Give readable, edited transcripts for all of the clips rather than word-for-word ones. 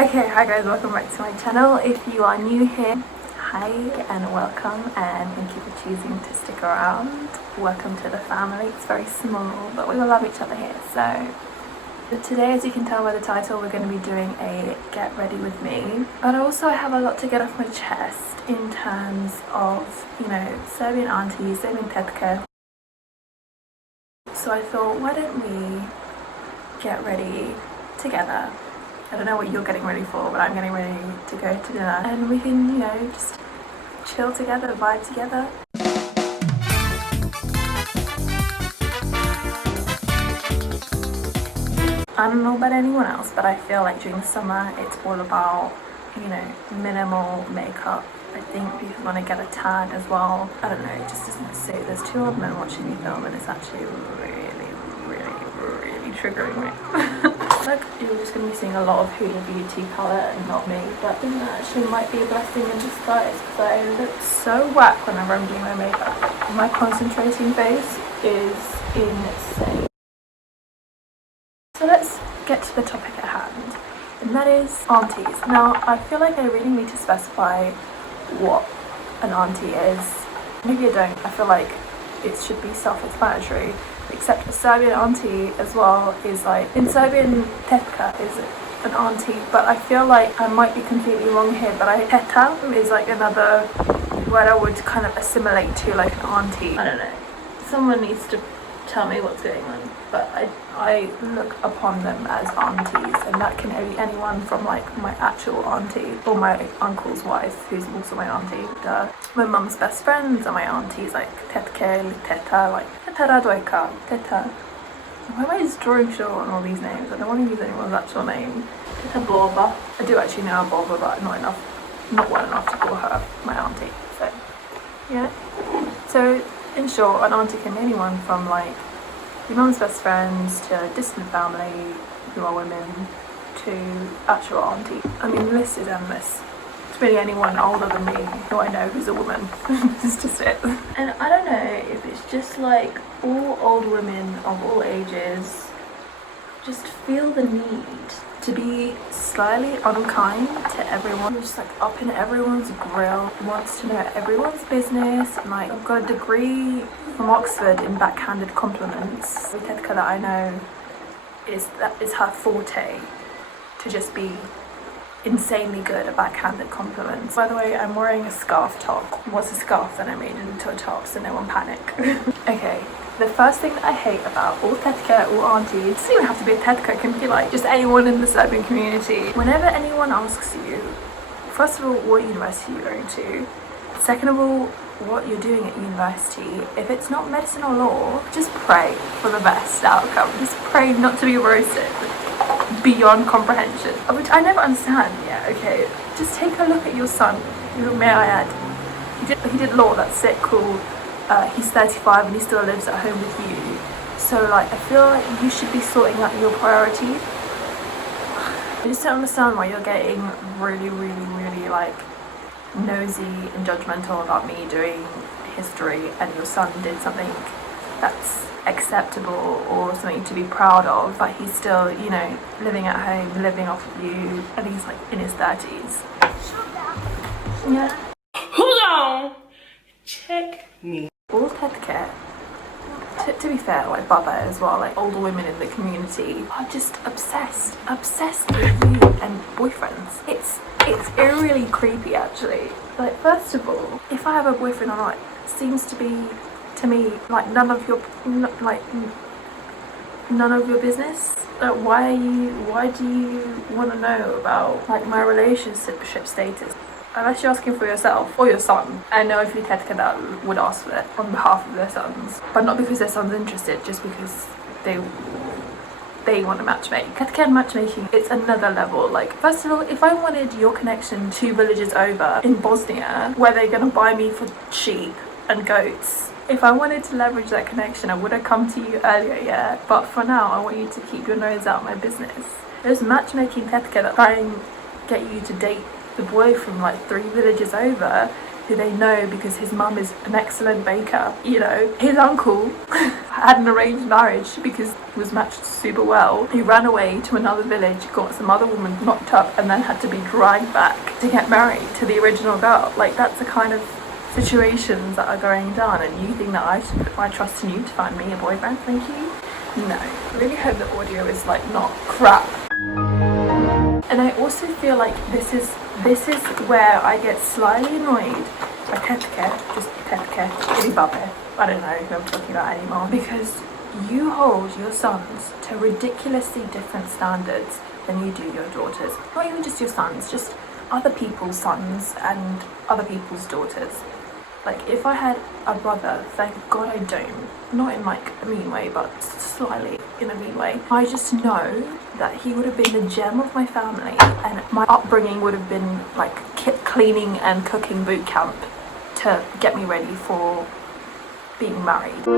Okay, hi guys, welcome back to my channel. If you are new here, hi and welcome, and thank you for choosing to stick around. Welcome to the family. It's very small, but we will love each other here. So today, as you can tell by the title, we're going to be doing a get ready with me. But also I have a lot to get off my chest in terms of, Serbian aunties, Serbian tetke. So I thought, why don't we get ready together? I don't know what you're getting ready for, but I'm getting ready to go to dinner, and we can, just chill together, vibe together. I don't know about anyone else, but I feel like during the summer it's all about, minimal makeup. I think people want to get a tan as well. I don't know, it just doesn't suit. There's two old men watching me film and it's actually really triggering me. Like, you're just going to be seeing a lot of Huda Beauty palette and not me, but I think that actually might be a blessing in disguise because I look so whack whenever I'm doing my makeup. My concentrating face is insane. So let's get to the topic at hand, and that is aunties. Now, I feel like I really need to specify what an auntie is. Maybe I don't. I feel like it should be self-explanatory. Except a Serbian auntie as well is like, in Serbian tetke is an auntie, but I feel like I might be completely wrong here, but teta is like another word I would kind of assimilate to like an auntie. I don't know. Someone needs to tell me what's going on, but I look upon them as aunties, and that can be anyone from like my actual auntie or my uncle's wife, who's also my auntie. My mum's best friends are my aunties, like tetke, teta, like teta radojka, teta. Why am I just drawing short on all these names? I don't want to use anyone's actual name. Teta Borba. I do actually know a Borba, but not well enough to call her my auntie. So yeah. So in short, an auntie can be anyone from like your mum's best friends to distant family who are women to actual auntie. I mean, the list is endless. It's really anyone older than me who I know who's a woman. This is just it. And I don't know if it's just like all old women of all ages just feel the need to be slightly unkind to everyone, just like up in everyone's grill, wants to know everyone's business. And like, I've got a degree from Oxford in backhanded compliments. The tetke that I know is her forte, to just be insanely good at backhanded compliments. By the way, I'm wearing a scarf top. What's a scarf that I made into a top, so no one panic. Okay. The first thing that I hate about all tetke, all aunties, it doesn't even have to be a tetke, it can be like just anyone in the Serbian community. Whenever anyone asks you, first of all, what university you're going to, second of all, what you're doing at university, if it's not medicine or law, just pray for the best outcome. Just pray not to be roasted beyond comprehension, which I never understand. Yeah, okay, just take a look at your son, may I add. He did law, that's it, cool. He's 35 and he still lives at home with you. So like, I feel like you should be sorting out your priorities. I just don't understand why you're getting really like nosy and judgmental about me doing history and your son did something that's acceptable or something to be proud of, but he's still, living at home, living off of you, and he's like in his 30s. Yeah. Hold on. Check me. All tetke, to be fair, like Baba as well, like older women in the community are just obsessed with you and boyfriends. It's really creepy actually. Like, first of all, if I have a boyfriend or not, it seems to be, to me, like none of your business. Like, why do you want to know about like my relationship status? Unless you're asking for yourself or your son. I know a few tetke that would ask for it on behalf of their sons, but not because their son's interested, just because they want to matchmake. Tetke and matchmaking, it's another level. Like, first of all, if I wanted your connection 2 villages over in Bosnia, where they're gonna buy me for sheep and goats, if I wanted to leverage that connection, I would have come to you earlier, yeah? But for now, I want you to keep your nose out of my business. There's matchmaking tetke that try and get you to date the boy from like 3 villages over. who they know because his mum is an excellent baker. You know, his uncle had an arranged marriage because he was matched super well. He ran away to another village, got some other woman knocked up, and then had to be dragged back to get married to the original girl. Like, that's the kind of situations that are going down, and you think that I should put my trust in you to find me a boyfriend? Thank you. No. I really hope the audio is like not crap. And I also feel like this is where I get slightly annoyed by tetke, just tetke, babe. I don't know who I'm talking about anymore, because you hold your sons to ridiculously different standards than you do your daughters. Not even just your sons, just other people's sons and other people's daughters. Like, if I had a brother, thank God I don't, not in like a mean way, but slightly in a mean way, I just know that he would have been the gem of my family, and my upbringing would have been like cleaning and cooking boot camp to get me ready for being married.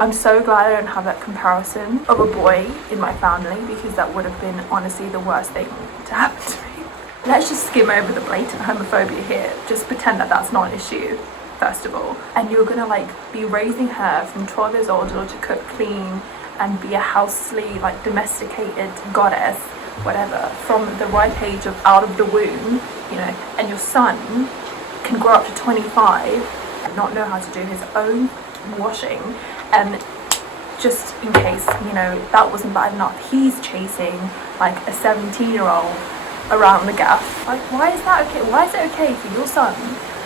I'm so glad I don't have that comparison of a boy in my family, because that would have been honestly the worst thing to happen to me. Let's just skim over the blatant homophobia here. Just pretend that that's not an issue, first of all. And you're gonna like be raising her from 12 years old to cook, clean, and be a housely, like domesticated goddess, whatever, from the ripe age of out of the womb, you know, and your son can grow up to 25 and not know how to do his own washing, and just in case, you know, that wasn't bad enough, he's chasing like a 17-year-old around the gaff. Like, why is that okay? Why is it okay for your son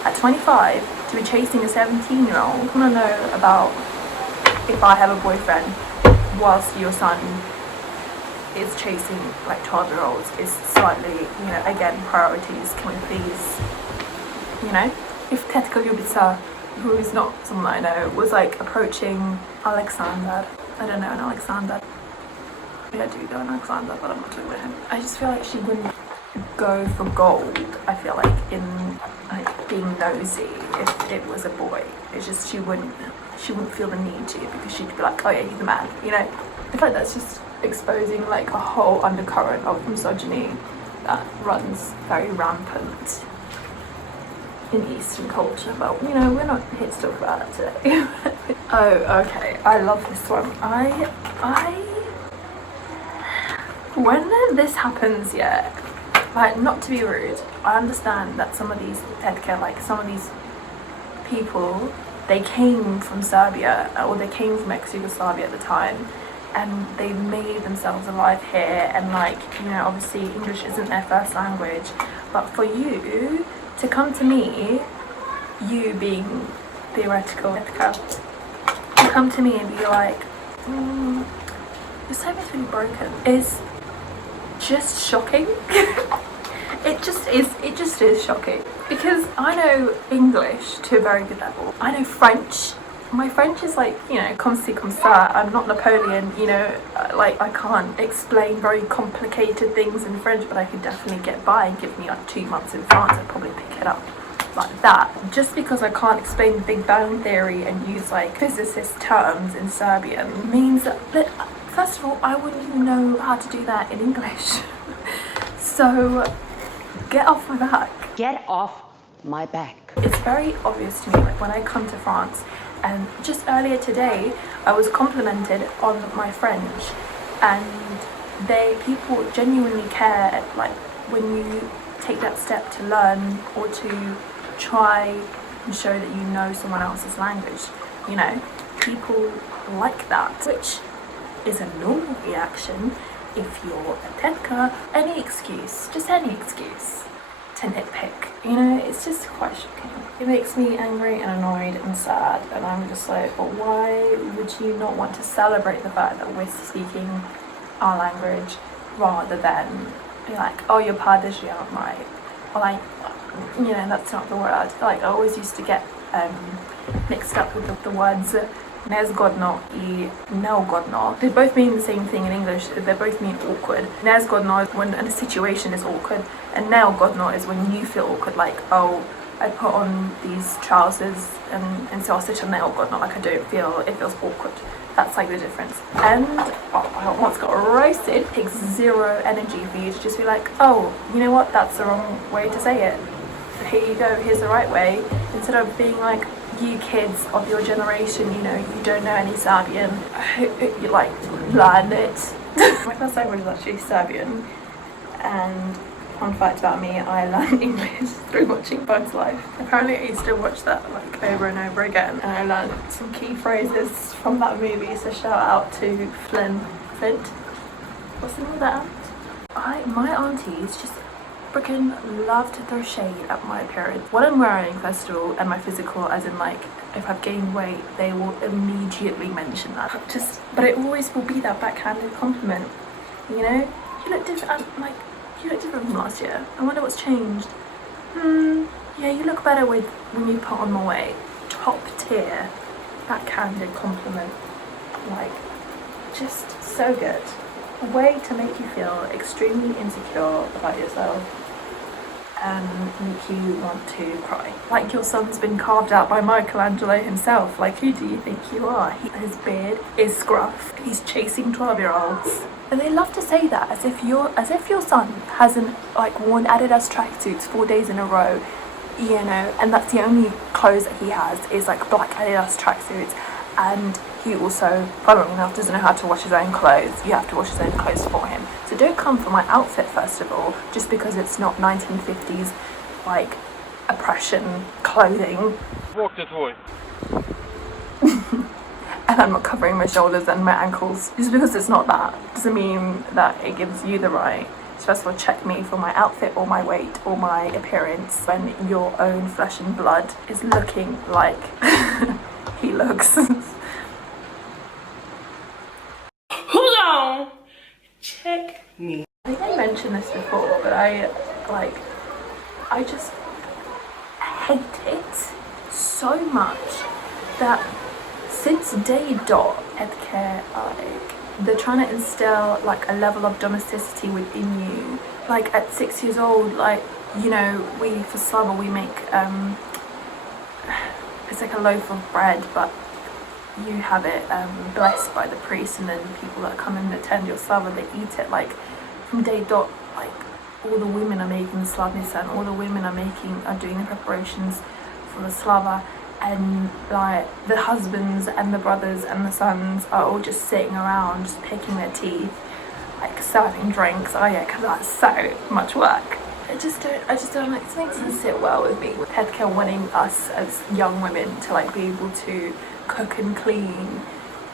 at 25 to be chasing a 17-year-old? I want to know about if I have a boyfriend whilst your son is chasing like 12-year-olds is slightly, you know, again, priorities. Can we please, you know, if tetke Ljubica, who is not someone I know, was like approaching Alexander, I don't know an Alexander. Yeah, I do know an Alexander, but I'm not talking about him. I just feel like she wouldn't go for gold, I feel like, in like being nosy if it was a boy. It's just she wouldn't feel the need to, because she'd be like, oh yeah, he's a man, you know. I feel like that's just exposing like a whole undercurrent of misogyny that runs very rampant in Eastern culture, but you know, we're not here to talk about that today. Oh, okay, I love this one. When this happens, yeah, like, not to be rude, I understand that some of these tetke, like some of these people, they came from Serbia, or they came from ex-Yugoslavia at the time, and they made themselves alive here, and like, you know, obviously English isn't their first language, but for you to come to me, you being theoretical tetke, to come to me and be like, your stomach's really broken, is just shocking. It just is shocking, because I know English to a very good level. I know French. My French is like, you know, comme ci, comme ça. I'm not Napoleon, you know, like I can't explain very complicated things in French, but I could definitely get by. And give me like 2 months in France, I'd probably pick it up like that. Just because I can't explain the Big Bang Theory and use like physicist terms in Serbian means that first of all, I wouldn't even know how to do that in English. So get off my back. Get off my back. It's very obvious to me, like when I come to France, and just earlier today, I was complimented on my French, and people genuinely care, like when you take that step to learn or to try and show that you know someone else's language, you know, people like that, which is a normal reaction if you're a tetke. Any excuse, just any excuse to nitpick, you know, it's just quite shocking. It makes me angry and annoyed and sad, and I'm just like, but why would you not want to celebrate the fact that we're speaking our language rather than be like, oh, you're Parisian, right? Or like, you know, that's not the word. Like, I always used to get mixed up with the words nezgodno и neugodno. They both mean the same thing in English. They both mean awkward. Nezgodno is when a situation is awkward, and neugodno is when you feel awkward, like, oh, I put on these trousers and so I'll sit on neugodno, like it feels awkward. That's like the difference. And I once got roasted. It takes zero energy for you to just be like, oh, you know what, that's the wrong way to say it. here you go, here's the right way, instead of being like, you kids of your generation, you know, you don't know any Serbian, you like learn it. My first language is actually Serbian, and fun fact about me, I learned English through watching Bugs Life. Apparently I used to watch that like over and over again, and I learned some key phrases from that movie, so shout out to Flint, what's the name of that aunt? My aunties just freaking love to throw shade at my appearance. What I'm wearing, first of all, and my physical, as in like, if I've gained weight, they will immediately mention that. But it always will be that backhanded compliment, you know? You look different, you look different from last year. I wonder what's changed. Yeah, you look better when you put on more weight. Top tier backhanded compliment. Like, just so good. A way to make you feel extremely insecure about yourself and make you want to cry. Like your son's been carved out by Michelangelo himself. Like, who do you think you are? His beard is scruff. He's chasing 12-year-olds. And they love to say that as if your son hasn't like worn Adidas tracksuits 4 days in a row, you know, and that's the only clothes that he has is like black Adidas tracksuits. And he also, funnily enough, doesn't know how to wash his own clothes. You have to wash his own clothes for him. So don't come for my outfit, first of all, just because it's not 1950s, like, oppression clothing. Walk the toy. And I'm not covering my shoulders and my ankles. Just because it's not that doesn't mean that it gives you the right to first of all check me for my outfit or my weight or my appearance when your own flesh and blood is looking like he looks. Hold on. Check me. I think I mentioned this before, but I just hate it so much that since day dot tetke, like, they're trying to instill like a level of domesticity within you. Like at 6 years old, like, you know, we for Slava we make it's like a loaf of bread, but you have it blessed by the priest, and then people that come and attend your Slava, they eat it. Like from day dot, like all the women are making the slavnica, and all the women are doing the preparations for the Slava, and like the husbands and the brothers and the sons are all just sitting around, just picking their teeth, like serving drinks. Oh yeah, because that's so much work. I just don't like, it doesn't sit well with me. Tetke wanting us as young women to like be able to cook and clean.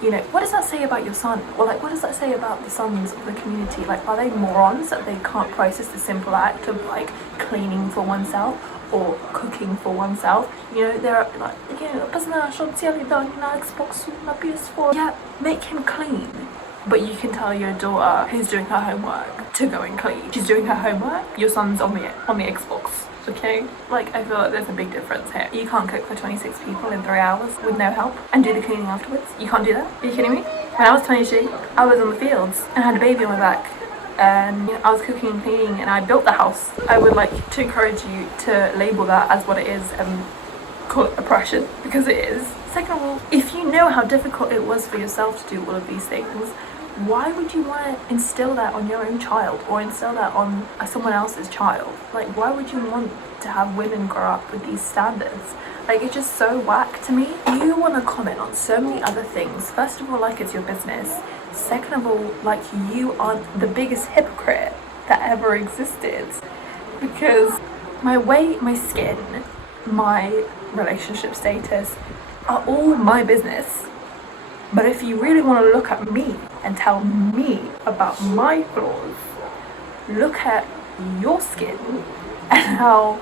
You know, what does that say about your son? Or like, what does that say about the sons of the community? Like, are they morons that they can't process the simple act of like cleaning for oneself or cooking for oneself? You know, they're like, you know, na Xbox, na PS4. Yeah, make him clean. But you can tell your daughter who's doing her homework to go and clean. She's doing her homework, your son's on the Xbox. Okay? Like, I feel like there's a big difference here. You can't cook for 26 people in 3 hours with no help and do the cleaning afterwards. You can't do that? Are you kidding me? When I was 22, I was on the fields and had a baby on my back, and you know, I was cooking and cleaning, and I built the house. I would like to encourage you to label that as what it is and call it oppression, because it is. Second of all, if you know how difficult it was for yourself to do all of these things, why would you want to instill that on your own child or instill that on someone else's child? Like, why would you want to have women grow up with these standards? Like, it's just so whack to me. You want to comment on so many other things. First of all, like, it's your business. Second of all, like, you are the biggest hypocrite that ever existed. Because my weight, my skin, my relationship status are all my business. But if you really want to look at me and tell me about my flaws, look at your skin and how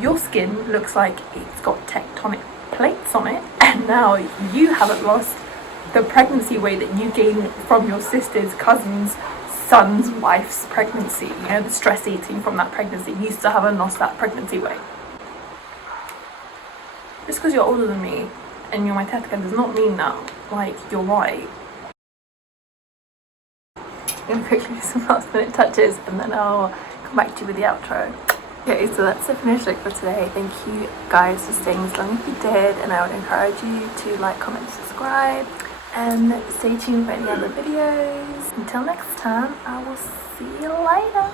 your skin looks like it's got tectonic plates on it, and now you haven't lost the pregnancy weight that you gained from your sister's cousin's son's wife's pregnancy. You know, the stress eating from that pregnancy, you still haven't lost that pregnancy weight. Just because you're older than me and you're my tetke does not mean that, like, you're right. I'm going to quickly do some last minute touches and then I'll come back to you with the outro. Okay, so that's the finished look for today. Thank you guys for staying as long as you did, and I would encourage you to like, comment, subscribe, and stay tuned for any other videos. Until next time, I will see you later.